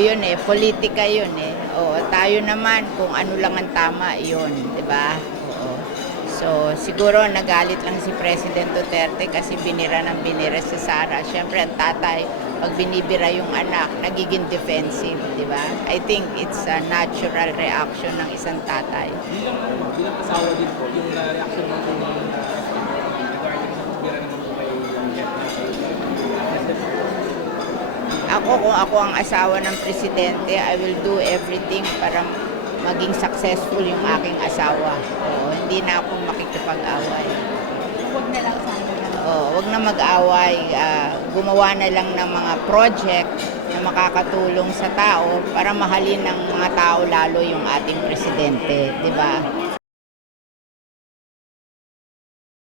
yun eh, politika yun eh. O, tayo naman, kung ano lang ang tama, yun, di ba? Oo. So, siguro nagalit lang si President Duterte kasi binira ng binira si Sara. Siyempre, ang tatay, pag binibira yung anak, nagiging defensive, di ba? I think it's a natural reaction ng isang tatay. Bilang, bilang asawa din po, yung uh, reaction ng uh, regarding sa kusbira naman po kay Jet Ako, kung ako ang asawa ng presidente, I will do everything para maging successful yung aking asawa. Oo, hindi na ako makikipag-away. Huwag na lang sana. Oo, wag na mag-away. ah, gumawa na lang ng mga project na makakatulong sa tao para mahalin ng mga tao lalo yung ating presidente, di ba?